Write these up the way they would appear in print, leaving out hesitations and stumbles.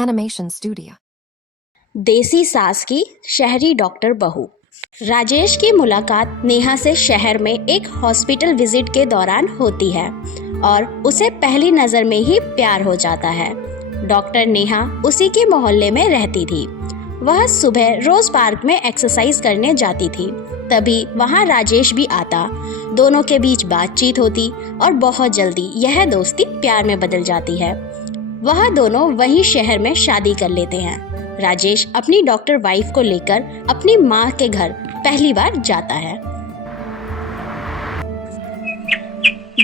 Animation Studio. देसी सास की शहरी डॉक्टर बहू। राजेश की मुलाकात नेहा से शहर में एक हॉस्पिटल विजिट के दौरान होती है और उसे पहली नज़र में ही प्यार हो जाता है। डॉक्टर नेहा उसी के मोहल्ले में रहती थी। वह सुबह रोज पार्क में एक्सरसाइज करने जाती थी। तभी वहाँ राजेश भी आता। दोनों के बीच बातचीत होती और बहुत जल्दी यह दोस्ती प्यार में बदल जाती है। वह दोनों वहीं शहर में शादी कर लेते हैं। राजेश अपनी डॉक्टर वाइफ को लेकर अपनी माँ के घर पहली बार जाता है।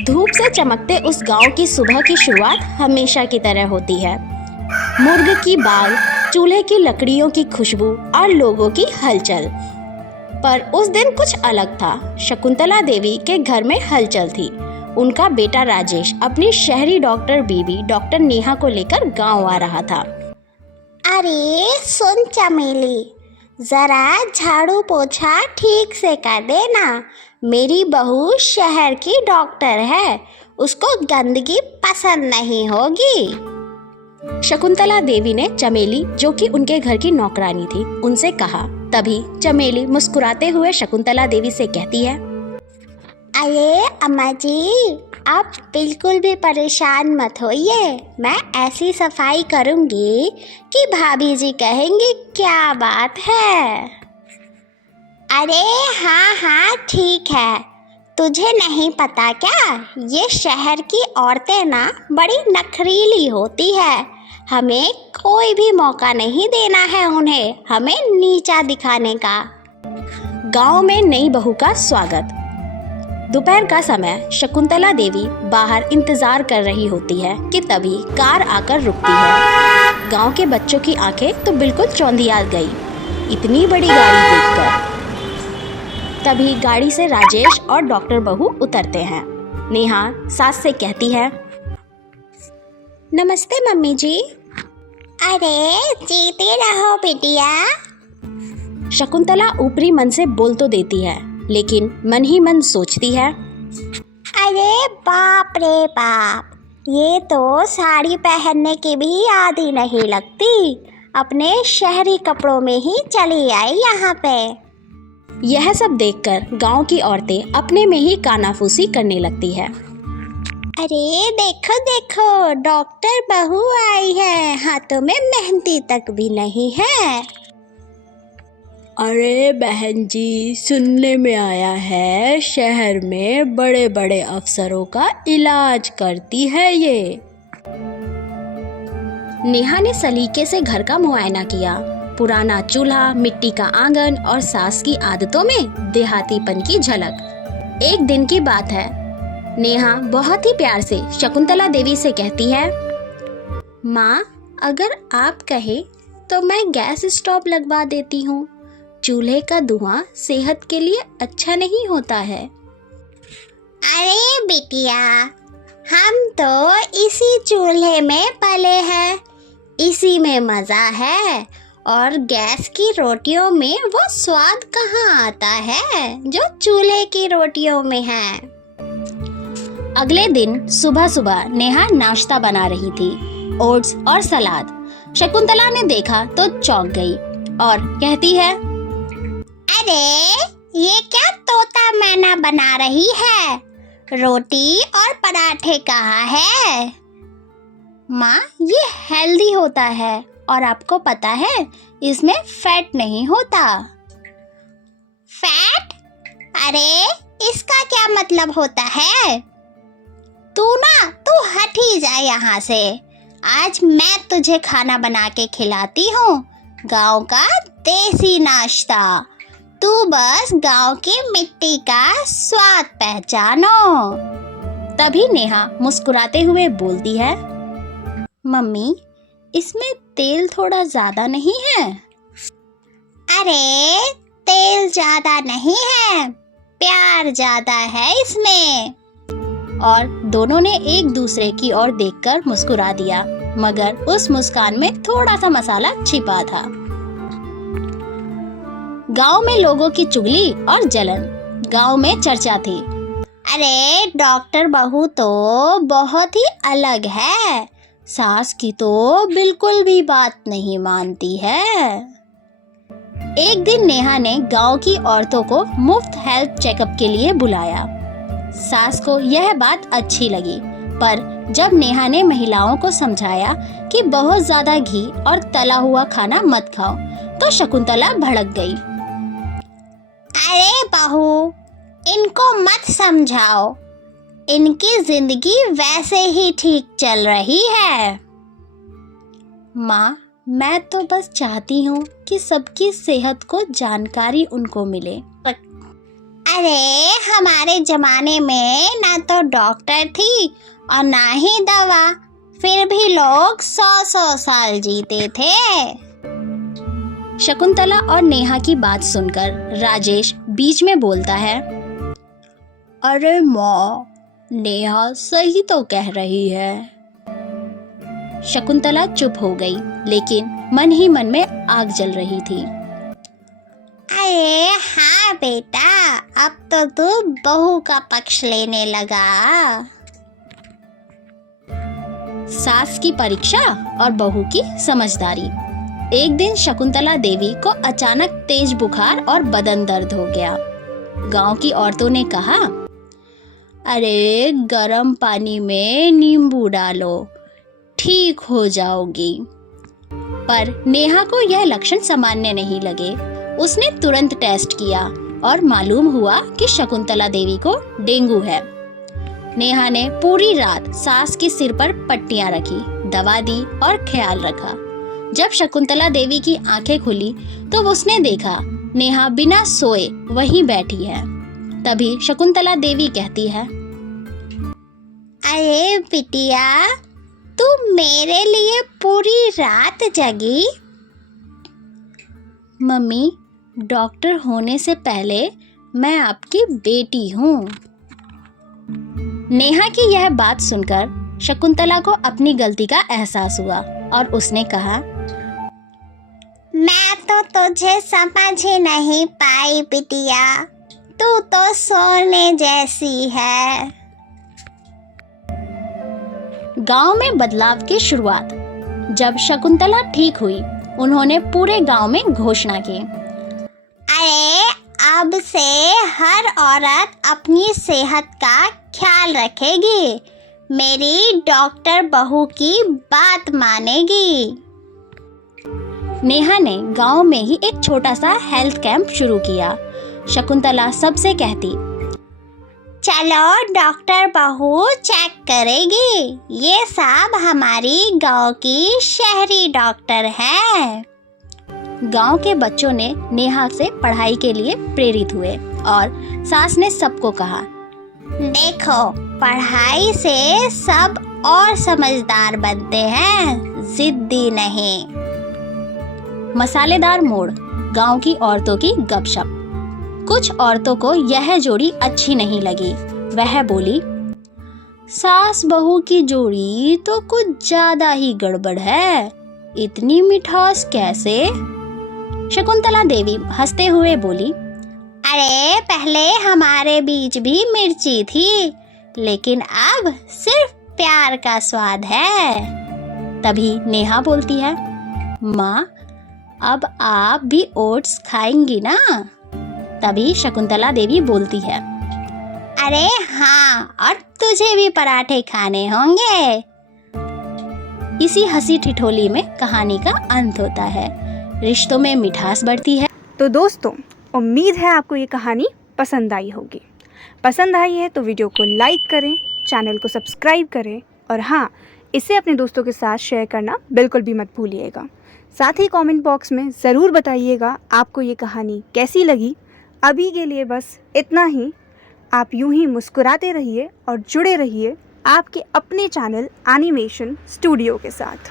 धूप से चमकते उस गांव की सुबह की शुरुआत हमेशा की तरह होती है। मुर्ग की बाल, चूल्हे की लकड़ियों की खुशबू और लोगों की हलचल। पर उस दिन कुछ अलग था। शकुंतला देवी के घर में हलचल थी। उनका बेटा राजेश अपनी शहरी डॉक्टर बीबी डॉक्टर नेहा को लेकर गांव आ रहा था। अरे सुन चमेली, जरा झाड़ू पोछा ठीक से कर देना। मेरी बहू शहर की डॉक्टर है, उसको गंदगी पसंद नहीं होगी। शकुंतला देवी ने चमेली, जो कि उनके घर की नौकरानी थी, उनसे कहा। तभी चमेली मुस्कुराते हुए शकुंतला देवी से कहती है, अरे अम्मा जी, आप बिल्कुल भी परेशान मत होइए। मैं ऐसी सफाई करूंगी कि भाभी जी कहेंगी क्या बात है। अरे हाँ ठीक है। तुझे नहीं पता क्या, ये शहर की औरतें ना बड़ी नखरीली होती है। हमें कोई भी मौका नहीं देना है उन्हें हमें नीचा दिखाने का। गांव में नई बहू का स्वागत। दोपहर का समय शकुंतला देवी बाहर इंतजार कर रही होती है कि तभी कार आकर रुकती है। गांव के बच्चों की आंखें तो बिल्कुल चौंधिया गई इतनी बड़ी गाड़ी देखकर। तभी गाड़ी से राजेश और डॉक्टर बहू उतरते हैं। नेहा सास से कहती है, नमस्ते मम्मी जी। अरे जीते रहो बिटिया। शकुंतला ऊपरी मन से बोल तो देती है, लेकिन मन ही मन सोचती है, अरे बाप रे बाप, ये तो साड़ी पहनने की भी आदी नहीं लगती। अपने शहरी कपड़ों में ही चली आई यहाँ पे। यह सब देखकर गांव की औरतें अपने में ही कानाफूसी करने लगती है। अरे देखो देखो, डॉक्टर बहू आई है, हाथों में मेहंदी तक भी नहीं है। अरे बहन जी, सुनने में आया है शहर में बड़े बड़े अफसरों का इलाज करती है ये। नेहा ने सलीके से घर का मुआयना किया। पुराना चूल्हा, मिट्टी का आंगन और सास की आदतों में देहातीपन की झलक। एक दिन की बात है। नेहा बहुत ही प्यार से शकुंतला देवी से कहती है, माँ, अगर आप कहे तो मैं गैस स्टोव लगवा देती हूँ। चूल्हे का धुआं सेहत के लिए अच्छा नहीं होता है। अरे बिटिया, हम तो इसी चूल्हे में पले हैं, इसी में मजा है। और गैस की रोटियों में वो स्वाद कहाँ आता है जो चूल्हे की रोटियों में है। अगले दिन सुबह सुबह नेहा नाश्ता बना रही थी, ओट्स और सलाद। शकुंतला ने देखा तो चौंक गई और कहती है, अरे ये क्या तोता मैना बना रही है? रोटी और पराठे कहाँ है? माँ, ये हेल्दी होता है और आपको पता है इसमें फैट नहीं होता। फैट? अरे इसका क्या मतलब होता है? तू हट ही जा यहाँ से। आज मैं तुझे खाना बना के खिलाती हूँ, गांव का देसी नाश्ता। तू बस गांव की मिट्टी का स्वाद पहचानो। तभी नेहा मुस्कुराते हुए बोलती है, मम्मी, इसमें तेल थोड़ा ज्यादा नहीं है? अरे तेल ज्यादा नहीं है, प्यार ज्यादा है इसमें। और दोनों ने एक दूसरे की ओर देखकर मुस्कुरा दिया, मगर उस मुस्कान में थोड़ा सा मसाला छिपा था। गांव में लोगों की चुगली और जलन। गांव में चर्चा थी, अरे डॉक्टर बहू तो बहुत ही अलग है। सास की तो बिल्कुल भी बात नहीं मानती है। एक दिन नेहा ने गांव की औरतों को मुफ्त हेल्थ चेकअप के लिए बुलाया। सास को यह बात अच्छी लगी, पर जब नेहा ने महिलाओं को समझाया कि बहुत ज्यादा घी और तला हुआ खाना मत खाओ, तो शकुंतला भड़क गई। अरे बहू, इनको मत समझाओ, इनकी जिंदगी वैसे ही ठीक चल रही है। माँ, मैं तो बस चाहती हूँ कि सबकी सेहत को जानकारी उनको मिले। अरे हमारे जमाने में ना तो डॉक्टर थी और ना ही दवा, फिर भी लोग 100-100 साल जीते थे। शकुंतला और नेहा की बात सुनकर राजेश बीच में बोलता है, अरे माँ, नेहा सही तो कह रही है। शकुंतला चुप हो गई, लेकिन मन ही मन में आग जल रही थी। अरे हाँ बेटा, अब तो तू बहू का पक्ष लेने लगा। सास की परीक्षा और बहू की समझदारी। एक दिन शकुंतला देवी को अचानक तेज बुखार और बदन दर्द हो गया। गांव की औरतों ने कहा, अरे गर्म पानी में नींबू डालो, ठीक हो जाओगी। पर नेहा को यह लक्षण सामान्य नहीं लगे। उसने तुरंत टेस्ट किया और मालूम हुआ कि शकुंतला देवी को डेंगू है। नेहा ने पूरी रात सास के सिर पर पट्टियां रखी, दवा दी और ख्याल रखा। जब शकुंतला देवी की आंखें खुली तो उसने देखा नेहा बिना सोए वहीं बैठी है। तभी शकुंतला देवी कहती है, अरे बिटिया, तू मेरे लिए पूरी रात जगी? मम्मी, डॉक्टर होने से पहले मैं आपकी बेटी हूँ। नेहा की यह बात सुनकर शकुंतला को अपनी गलती का एहसास हुआ और उसने कहा, मैं तो तुझे समझ ही नहीं पाई बिटिया, तू तो सोने जैसी है। गांव में बदलाव की शुरुआत। जब शकुंतला ठीक हुई, उन्होंने पूरे गांव में घोषणा की, अरे अब से हर औरत अपनी सेहत का ख्याल रखेगी, मेरी डॉक्टर बहू की बात मानेगी। नेहा ने गांव में ही एक छोटा सा हेल्थ कैंप शुरू किया। शकुंतला सबसे कहती, चलो डॉक्टर बहू चेक करेगी, ये सब हमारी गांव की शहरी डॉक्टर है। गांव के बच्चों ने नेहा से पढ़ाई के लिए प्रेरित हुए और सास ने सबको कहा, देखो, पढ़ाई से सब और समझदार बनते हैं, जिद्दी नहीं। मसालेदार मोड़। गांव की औरतों की गपशप। कुछ औरतों को यह जोड़ी अच्छी नहीं लगी। वह बोली, सास बहू की जोड़ी तो कुछ ज्यादा ही गड़बड़ है, इतनी मिठास कैसे? शकुंतला देवी हंसते हुए बोली, अरे पहले हमारे बीच भी मिर्ची थी, लेकिन अब सिर्फ प्यार का स्वाद है। तभी नेहा बोलती है, माँ, अब आप भी ओट्स खाएंगी ना? तभी शकुंतला देवी बोलती है, अरे हाँ, और तुझे भी पराठे खाने होंगे। इसी हंसी ठिठोली में कहानी का अंत होता है। रिश्तों में मिठास बढ़ती है। तो दोस्तों, उम्मीद है आपको ये कहानी पसंद आई होगी। पसंद आई है तो वीडियो को लाइक करें, चैनल को सब्सक्राइब करें और हाँ, इसे अपने दोस्तों के साथ शेयर करना बिल्कुल भी मत भूलिएगा। साथ ही कमेंट बॉक्स में ज़रूर बताइएगा आपको ये कहानी कैसी लगी। अभी के लिए बस इतना ही। आप यूं ही मुस्कुराते रहिए और जुड़े रहिए आपके अपने चैनल एनिमेशन स्टूडियो के साथ।